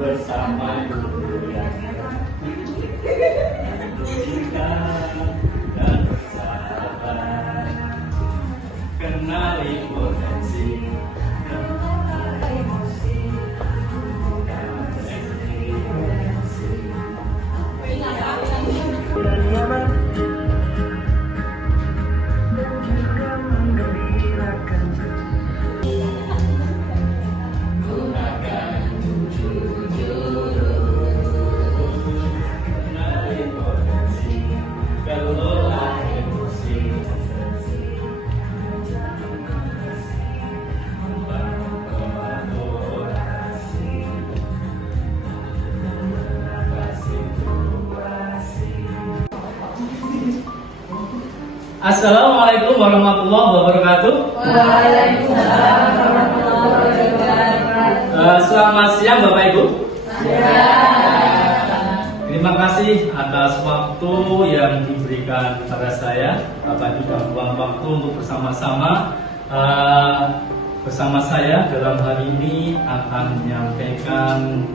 bersama guru yang cinta dan bersahabat. Kenali potensi dan emosi dan ekspresi dan nyaman dan juga menggembirakan. Gunakan tujuh jurus, kenali potensi, kelola emosi, membangun kolaborasi, menambah situasi. Assalamualaikum warahmatullahi wabarakatuh. Waalaikumsalam warahmatullahi wabarakatuh. Selamat siang Bapak Ibu. Siang. Terima kasih atas waktu yang diberikan kepada saya. Bapak Ibu sudah luang waktu untuk bersama-sama bersama saya dalam hari ini akan menyampaikan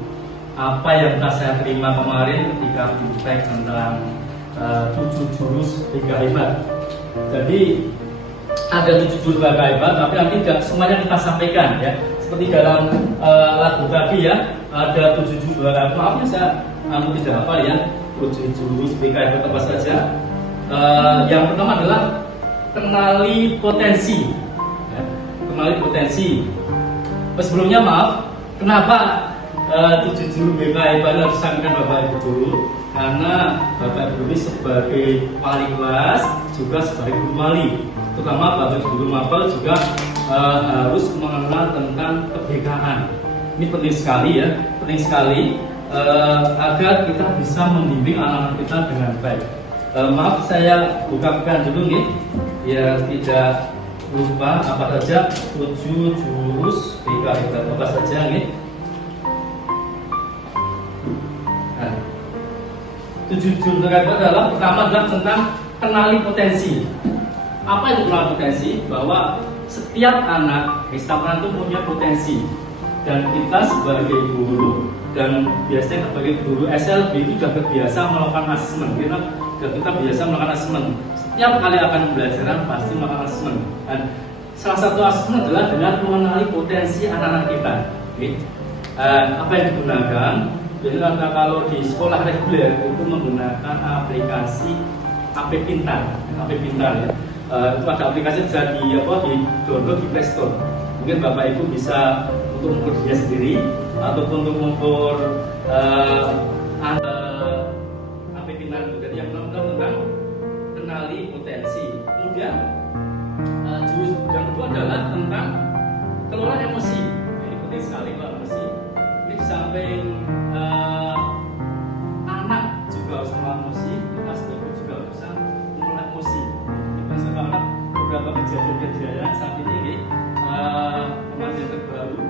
apa yang telah saya terima kemarin ketika feedback tentang 7 jurus 3 hebat. Jadi ada 7 jurus 3 hebat, tapi nanti tidak semuanya kita sampaikan ya. Seperti dalam lagu tadi ya, ada 7 jurus 3 hebat. Maaf ya saya tidak hafal ya 7 jurus 3 hebat apa saja. Yang pertama adalah kenali potensi ya. Kenali potensi. Sebelumnya maaf, kenapa 7 jurus 3 hebat harus disampaikan Bapak Ibu dulu? Karena Bapak Ibu ini sebagai wali kelas juga sebagai guru wali, terutama Bapak Ibu guru mapel juga harus mengenal tentang kebinekaan. Ini penting sekali ya, penting sekali agar kita bisa membimbing anak-anak kita dengan baik. Maaf saya bukakan dulu nih, ya tidak lupa apa saja 7 jurus 3 hebat apa saja nih. 7 jurus hebat adalah pertama adalah tentang kenali potensi. Apa itu kenali potensi? Bahwa setiap anak itu punya potensi, dan kita sebagai guru dan biasanya sebagai guru SLB itu juga biasa melakukan asesmen. Kita biasa melakukan asesmen. Setiap kali akan pembelajaran pasti melakukan asesmen. Dan salah satu asesmen adalah dengan mengenali potensi anak-anak kita. Apa yang digunakan? Jadi kalau di sekolah reguler itu menggunakan aplikasi AP Pintar ya. Itu ada aplikasi bisa di download di Play Store. Mungkin Bapak Ibu bisa untuk mengukur dia sendiri ataupun untuk mengukur AP Pintar itu. Jadi yang pertama tentang kenali potensi. Kemudian jurus yang kedua adalah tentang kelola emosi. Ini penting sekali kelola emosi. Ini di samping anak juga harus mengelola emosi, kita sebagai juga bisa mengelola emosi. Karena beberapa kejadian saat ini kemarin yang terbaru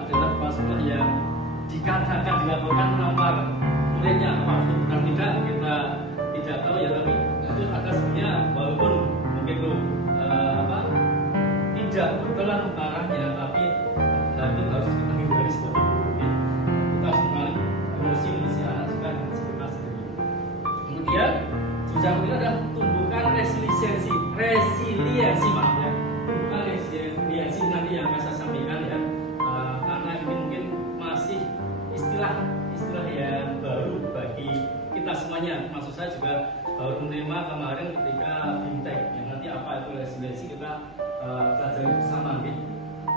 adalah kepala sekolah yang dikatakan dilaporkan menampar muridnya. Waktu bukan tidak, kita tidak tahu ya, tapi itu ada sebenarnya walaupun mungkin itu tidak berkelan arahnya, tapi itu harus kita hindari sebagai guru. Kita harus mengenali emosi anak juga sekitar sendiri. Kemudian yang kedua adalah tumbuhkan resiliensi maaf ya, tumbuhkan resiliensi nanti yang akan saya sampaikan ya, karena ini mungkin masih istilah yang baru bagi kita semuanya. Maksud saya juga baru menerima kemarin ketika fintech yang nanti apa itu resiliensi kita pelajari bersama gitu.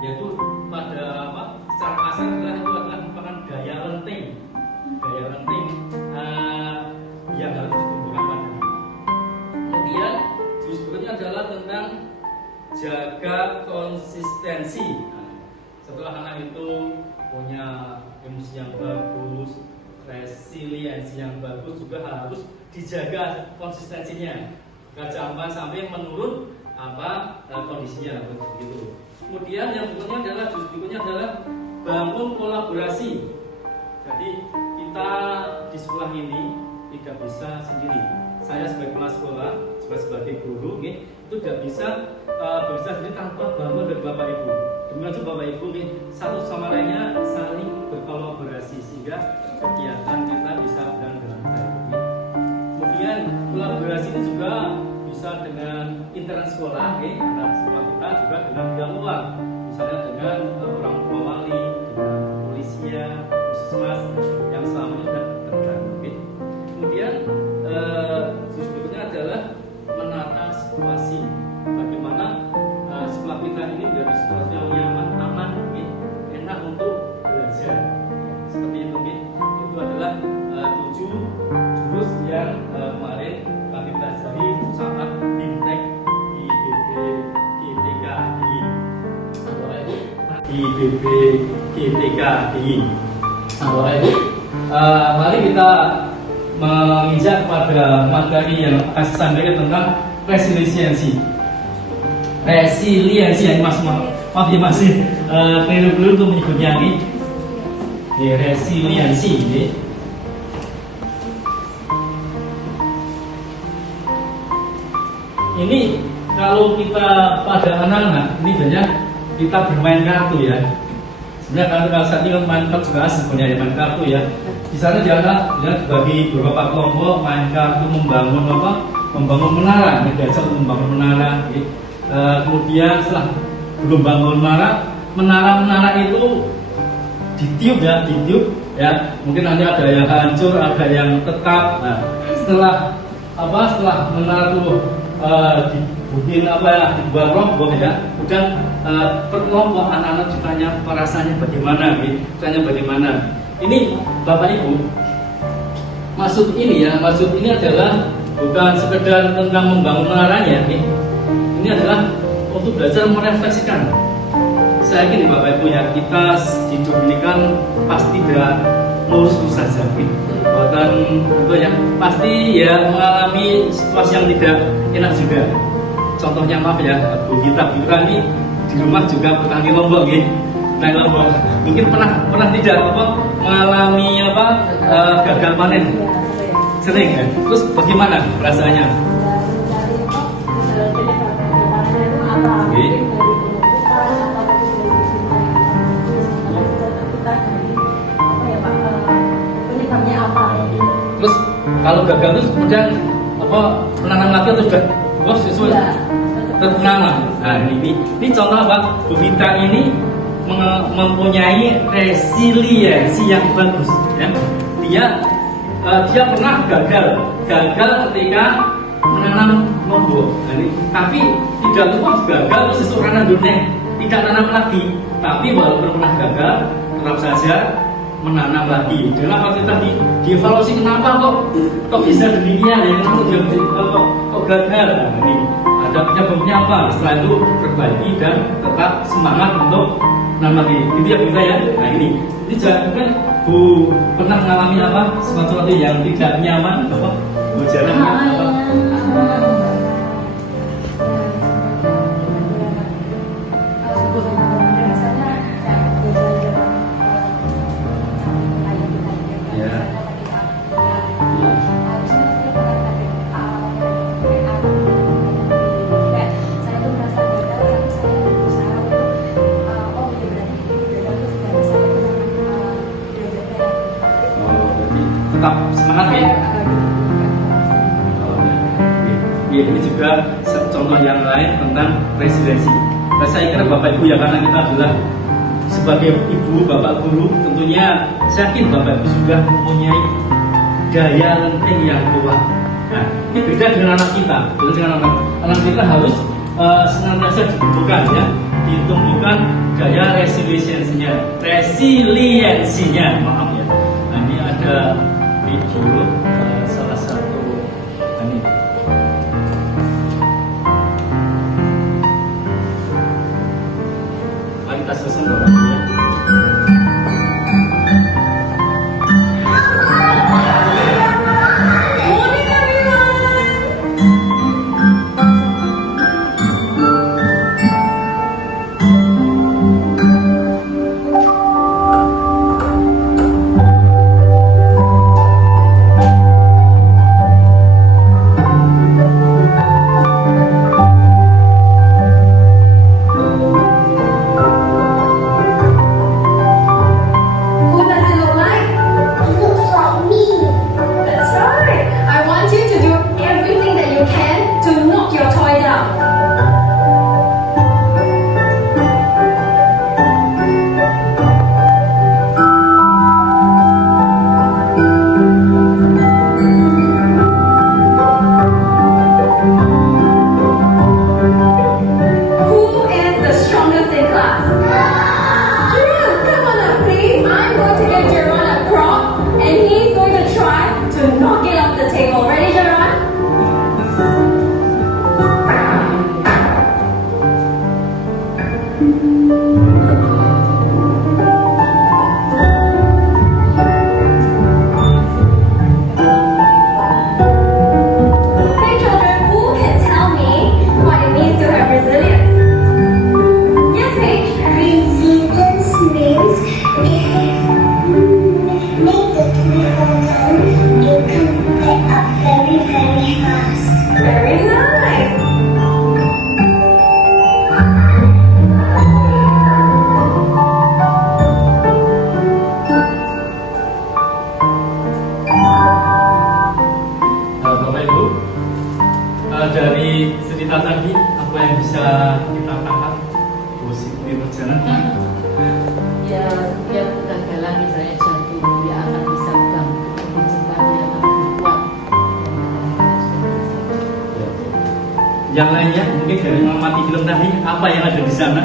Yaitu pada secara kasar itu adalah merupakan gaya renting yang harus ditumbuhkan pada. Kemudian jurus berikutnya adalah tentang jaga konsistensi. Setelah anak itu punya emosi yang bagus, resiliensi yang bagus, juga harus dijaga konsistensinya, jangan sampai menurun kondisinya begitu. Kemudian yang berikutnya adalah bangun kolaborasi. Jadi kita di sekolah ini tidak bisa sendiri. Saya sebagai kepala sekolah, sebagai guru, itu tidak bisa berusaha sendiri tanpa bantuan dari Bapak Ibu. Demikian juga Bapak Ibu satu sama lainnya saling berkolaborasi sehingga kegiatan kita bisa berjalan dengan baik. Kemudian kolaborasi ini juga bisa dengan internal sekolah, antara sekolah kita juga dengan pihak luar, misalnya dengan orang tua wali, dengan kepolisian, puskesmas yang selama ini sudah terbantu. Kemudian terus berikutnya adalah menata situasi, bagaimana sekolah kita ini menjadi situasi yang nyaman, aman, enak untuk belajar. Seperti itu, itu adalah 7 jurus yang kemarin kami pelajari saat BIMTEK di BPGTKI. Di BPGTKI. Mari kita menginjak pada materi yang akan saya sampaikan tentang resiliensi. Resiliensi yang maaf ya masih keliru-keliru untuk menyebutnya ini. Resiliensi ini. Ini kalau kita pada anak-anak ini banyak kita bermain kartu ya. Sebenarnya kalau saat ini main kartu juga sebenarnya main kartu ya. Di sana jangan dibagi beberapa kelompok main kartu membangun membangun menara, diajak membangun menara. Kemudian setelah belum bangun menara itu ditiup ya. Mungkin nanti ada yang hancur, ada yang tetap. Nah, setelah menara itu dibuat roboh ya. Kemudian per kelompok anak-anak ditanya perasaannya bagaimana, Ini Bapak Ibu, maksud ini adalah bukan sekedar tentang membangun menaranya. Ini adalah untuk belajar merefleksikan. Saya yakin Bapak Ibu ya, kita hidup ini kan pasti tidak lurus-lurus saja. Buatan itu ya, pasti ya mengalami situasi yang tidak enak juga. Contohnya maaf ya, Bu Gita ini di rumah juga petani lombok mungkin pernah tidak mengalami gagal panen sering ya. Terus bagaimana rasanya? Terus kalau gagal itu kemudian menanam lagi atau sudah sesuai tertanam. Nah ini contoh Bu Vita ini mempunyai resiliensi yang bagus ya. Dia pernah gagal ketika menanam lombok. Tapi tidak lupa gagal terus seseorang nanam tidak nanam lagi. Tapi walaupun pernah gagal tetap saja menanam lagi. Dalam waktu tadi dievaluasi kenapa kok bisa demikian ya, kok gagal. Nah, ini ada penyebabnya apa? Setelah itu perbaiki dan tetap semangat untuk menanam lagi. Itu ya kita ya. Nah ini jangan Bu pernah mengalami sesuatu yang tidak nyaman berjalan tetap semangat ya. Ini juga contoh yang lain tentang resiliensi. Dan saya kira Bapak Ibu ya, karena kita adalah sebagai ibu, bapak guru, tentunya saya yakin Bapak Ibu sudah mempunyai daya lenting yang kuat. Nah, ini beda dengan anak kita. Anak kita harus senantiasa ditumbuhkan daya resiliensinya, maaf ya. Nah, ini ada video salah satu ini. Mari kita selesai ya. dari cerita tadi apa yang bisa kita tangkap positif perjalanan? Ya, setiap kegagalan misalnya jatuh, dia akan bisa bangkit lebih cepat, dia akan lebih kuat. Yang lainnya mungkin dari mengamati film tadi apa yang ada di sana?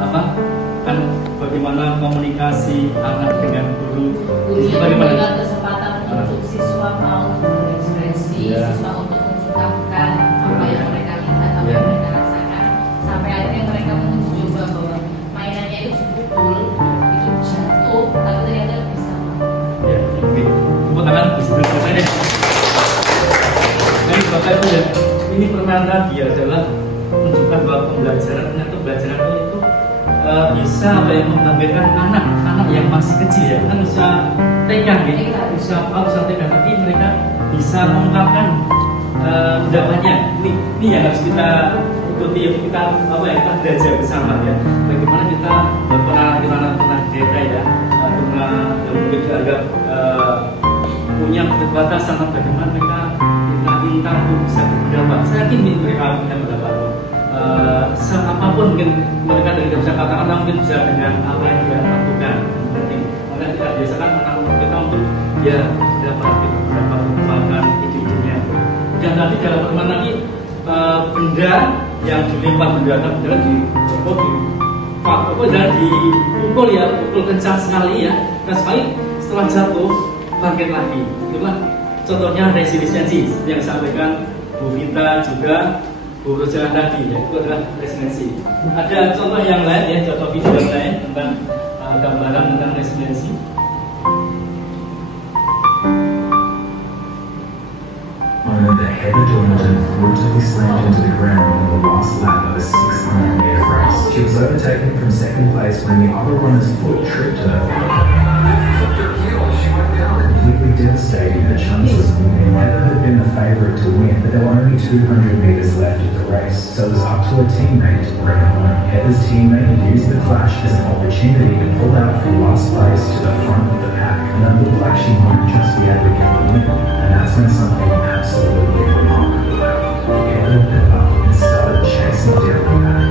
Apa kan bagaimana komunikasi anak dengan guru? Guru Bagaimana? memberikan kesempatan untuk siswa mau berekspresi, Ya. siswa untuk mengungkapkan apa yang mereka lihat, apa yang mereka rasakan, sampai akhirnya mereka mencoba bahwa mainannya itu dipukul, itu jatuh, tapi ternyata bisa. Ya, oke. Tepuk tangan bisa selesai. Jadi Bapak Ibu ya, ini permainan tadi adalah menunjukkan bahwa pembelajaran ternyata pembelajaran itu bisa apa ya, membanggakan anak-anak yang masih kecil ya, kan usia TK gitu, usia TK, tapi mereka bisa mengungkapkan pendapatnya. Ini yang harus kita ikuti, kita apa ya, kita belajar bersama ya. Bagaimana kita pernah desa ya, pernah yang mungkin dianggap punya keterbatasan, bagaimana mereka minta untuk bisa berpendapat. Saya yakin mereka punya pendapat. Apapun mungkin mereka tidak bisa katakan, mungkin bisa dengan apa yang dia lakukan. Penting. Maka kita biasakan anak-anak kita untuk ya dapat mengembangkan ide-idenya. Dan tadi dalam pertemuan tadi benda yang dilempar benda dipukul ya, pukul kencang sekali ya. Nah sekali setelah jatuh bangkit lagi. Itulah contohnya resiliensi yang disampaikan Bu Vita juga Bu Roja tadi ya, itu adalah resiliensi. Ada contoh yang lain ya, contoh video yang lain tentang gambaran tentang resiliensi. Moment that Heather Dornton brutally slammed into the ground on the last lap of a 600-meter race. She was overtaken from second place when the other runner's foot tripped her, completely devastating her chances of winning. Heather had been the favourite to win, but there were only 200 metres left of the race, so it was up to her teammate to bring it home. Heather's teammate used the clash as an opportunity to pull out from last place to the front of the pack, and it looked like she might just be able to get the win. And that's when something absolutely remarkable happened. Heather got up and started chasing down the pack.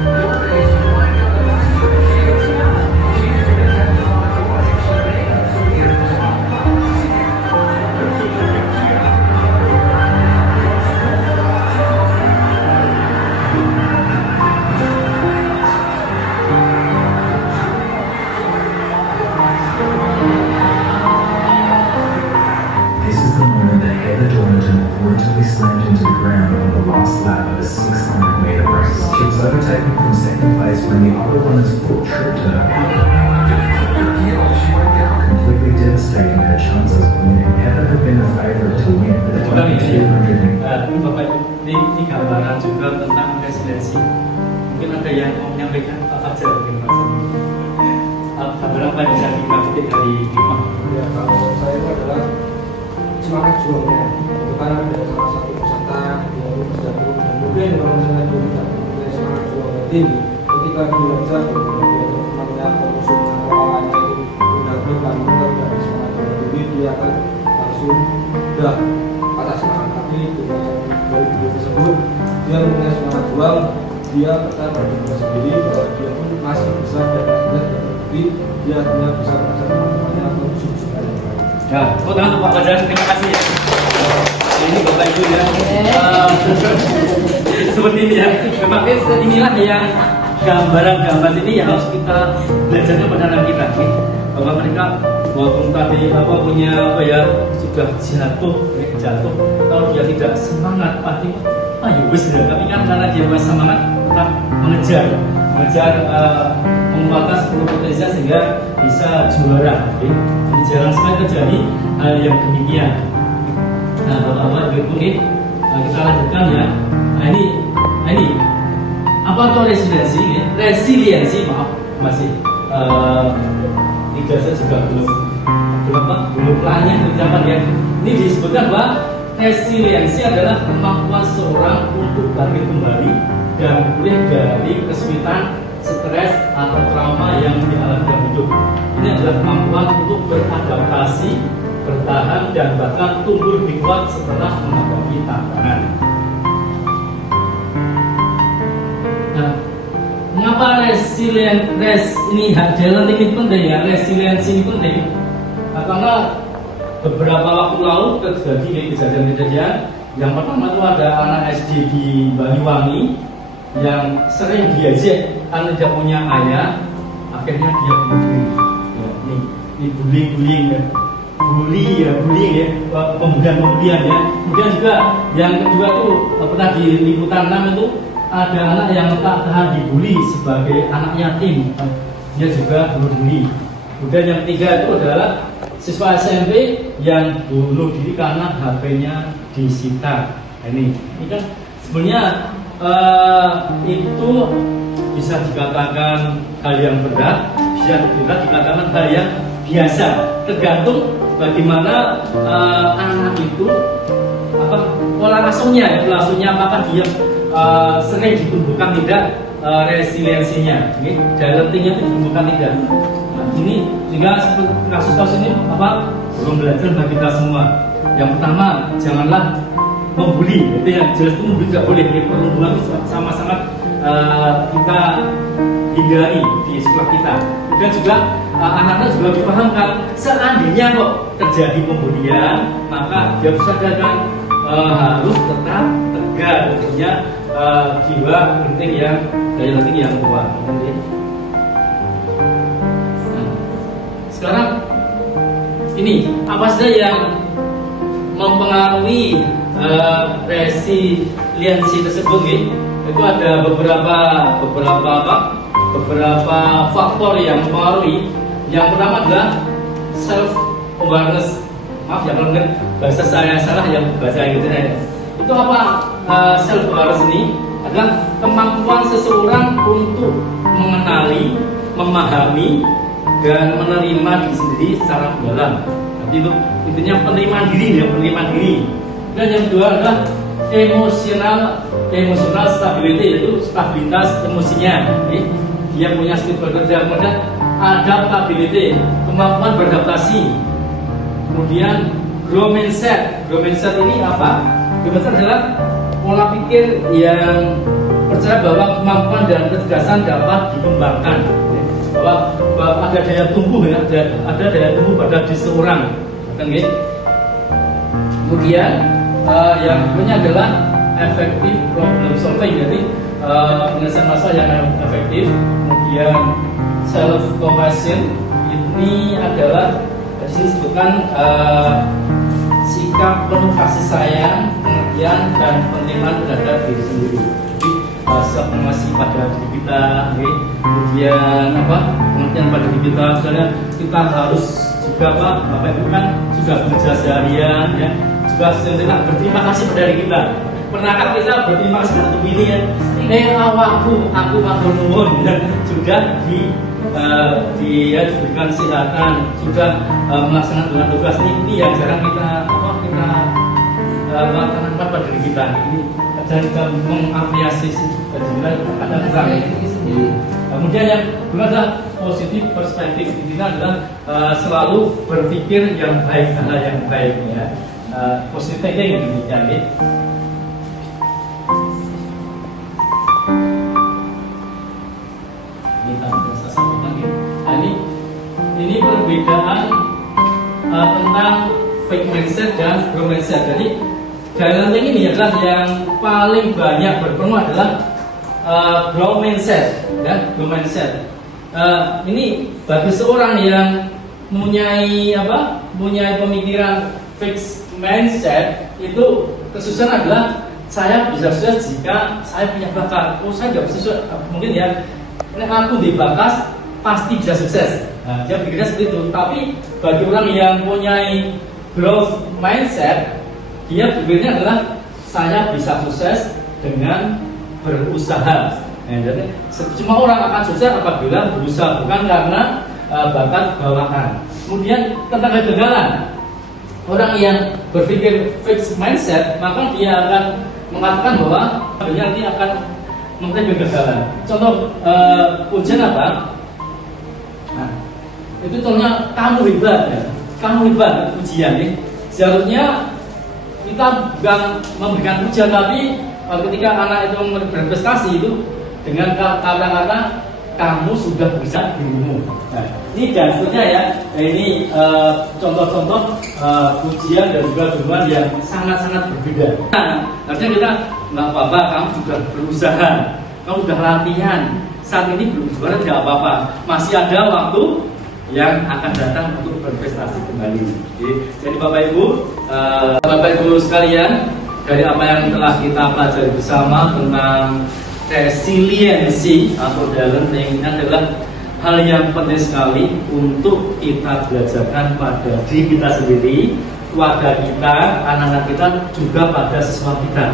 This is the moment that Heather Dornton brutally slammed into the ground on the last lap of a 600-meter race. She was overtaken from second place when the other runner's foot tripped her, completely devastating her chances of winning. Heather had been the favourite to win, but there were only 200 meters. Ini Bapak Ibu, ini gambaran juga tentang resiliensi. Mungkin ada yang mau menyampaikan apa saja mungkin Mas. Gambaran apa yang bisa kita petik dari Hikmah? Ya, kalau saya itu adalah semangat juangnya. Itu kan ada salah satu peserta yang berjatuh dan mungkin kalau misalnya dia tidak punya semangat juang yang tinggi, ketika dia jatuh, dia temannya atau musuhnya atau lawannya itu udah beban, udah dari semangat juang tinggi, dia akan langsung udah patah semangat. Tapi dengan dari video tersebut, dia punya semangat juang, dia tetap berdiri sendiri bahwa dia pun masih bisa dan masih bisa terbukti dia hanya bisa mengajak teman-temannya atau musuh-musuhnya yang lain. Ya, tangan untuk Pak Fajar, terima kasih ya. Ini Bapak Ibu ya. Seperti ini ya. Memang inilah yang gambaran-gambar ini yang harus kita belajar kepada anak kita. Bahwa mereka walaupun tadi punya sudah jatuh, kalau dia tidak semangat pasti ya wis ya. Tapi kan karena dia masih semangat tetap mengejar mengumpulkan 10 potensial sehingga bisa juara. Jadi jarang sekali terjadi hal yang demikian. Nah, Bapak-bapak mungkin kita lanjutkan ya. Nah ini apa itu resiliensi? Resiliensi maaf masih tidak saya juga belum layak ucapan ya. Ini disebutkan bahwa resiliensi adalah kemampuan seorang untuk bangkit kembali dan pulih dari kesulitan, stres atau trauma yang dialami dalam hidup. Ini adalah kemampuan untuk beradaptasi, bertahan dan bahkan tumbuh lebih kuat setelah menghadapi tantangan. Kenapa ini jalan ini penting ya, resiliensi ini penting? Karena beberapa waktu lalu terjadi kejadian-kejadian. Yang pertama itu ada anak SD di Banyuwangi yang sering diajak karena tidak punya ayah, akhirnya dia bullying. Ya, ini bullying ya. Bullying ya, pembulian ya. Kemudian juga yang kedua tuh pernah di liputan 6 itu ada anak yang tak tahan dibully sebagai anak yatim, dia juga bully. Kemudian yang ketiga itu adalah siswa SMP yang bunuh diri karena HP-nya disita. Ini kan sebenarnya itu bisa dikatakan hal yang berat, bisa juga dikatakan hal yang biasa, tergantung bagaimana anak itu pola asuhnya apakah dia sering ditumbuhkan tidak resiliensinya, parentingnya itu ditumbuhkan tidak. Nah, ini juga kasus-kasus ini belum belajar bagi kita semua. Yang pertama, janganlah membuli. Itu yang jelas itu membuli tidak boleh. Perundungan itu sama-sama kita hindari di sekolah kita. Dan juga anak-anak juga dipahamkan seandainya kok terjadi pembulian, maka dia sadarkan harus tetap tegar, punya jiwa penting yang daya latih yang kuat. Nah, sekarang ini apa saja yang mempengaruhi resiliensi tersebut? Itu ada beberapa faktor yang mempengaruhi. Yang pertama adalah self awareness. Maaf ya kalau bahasa saya salah, yang bahasa Inggrisnya. Itu apa? Self awareness ini adalah kemampuan seseorang untuk mengenali, memahami, dan menerima diri sendiri secara mendalam. Nanti itu intinya penerimaan diri. Dan yang kedua adalah emotional stability, yaitu stabilitas emosinya. Dia punya skill bekerja. Kemudian adaptability, kemampuan beradaptasi. Kemudian growth mindset ini apa? Growth mindset adalah pola pikir yang percaya bahwa kemampuan dan kecerdasan dapat dikembangkan, bahwa ada daya tumbuh ya, ada daya tumbuh pada diri seorang. Kemudian yang kedua adalah effective problem solving, jadi penyelesaian masalah yang efektif. Kemudian self compassion ini adalah di sini disebutkan sikap penuh kasih sayang, pengertian dan penerimaan terhadap diri sendiri. Jadi self-compassion pada diri kita, kemudian pengertian pada diri kita. Misalnya kita harus juga Bapak Ibu kan juga bekerja seharian ya, juga sentiasa berterima kasih pada diri kita. Pernahkah kita berterima kasih untuk ini ya? Aku matur nuwun sudah diberikan kesehatan, sudah melaksanakan dengan tugas ini yang jarang kita tanamkan pada diri kita. Ini dan kita mengapresiasi juga ada kurang. Kemudian yang kedua adalah positif perspektif. Ini adalah selalu berpikir yang baik, hal yang baik ya. Positive thinking demikian ya. Ini perbedaan tentang fixed mindset dan growth mindset. Jadi dalam ini adalah yang paling banyak berpengaruh adalah growth mindset, ya, growth mindset. Ini bagi seorang yang mempunyai pemikiran fixed mindset, itu kesusahan adalah saya bisa sukses jika saya punya bakat. Saya tidak bisa sukses, mungkin ya. Aku di bakat pasti bisa sukses. Nah, dia pikirnya seperti itu. Tapi bagi orang yang mempunyai growth mindset, dia pikirnya adalah saya bisa sukses dengan berusaha. Nah, jadi semua orang akan sukses apabila berusaha, bukan karena bakat bawaan. Kemudian tentang kegagalan, orang yang berpikir fixed mindset, maka dia akan mengatakan bahwa dia nanti akan mengalami kegagalan. Contoh ujian apa? Nah, itu contohnya kamu hebat ya. Kamu hebat ujian nih. Seharusnya kita bukan memberikan ujian, tapi ketika anak itu berprestasi itu dengan kata-kata kamu sudah bisa dirimu. Nah, ini dan seterusnya ya. Ini contoh-contoh pujian dan juga doa yang sangat-sangat berbeda. Nah, artinya kita nggak apa-apa, kamu sudah berusaha, kamu sudah latihan. Saat ini belum juara tidak apa-apa, masih ada waktu yang akan datang untuk berprestasi kembali. Jadi Bapak Ibu sekalian, dari apa yang telah kita pelajari bersama tentang resiliensi atau learning adalah hal yang penting sekali untuk kita belajarkan pada diri kita sendiri, keluarga kita, anak-anak kita, juga pada siswa kita.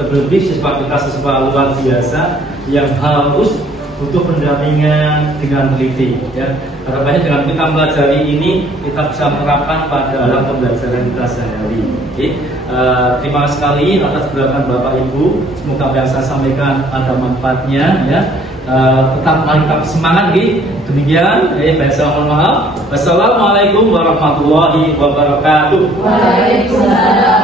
Terlebih siswa kita siswa luar biasa yang harus butuh pendampingan dengan teliti. Ya. Harapannya dengan kita mempelajari ini, kita bisa menerapkan pada dalam pembelajaran kita sehari-hari. Terima kasih sekali atas berkat Bapak Ibu. Semoga apa yang saya sampaikan ada manfaatnya. Ya. Tetap mari kita semangat. Demikian. Saya mohon maaf. Wassalamualaikum warahmatullahi wabarakatuh. Waalaikumsalam.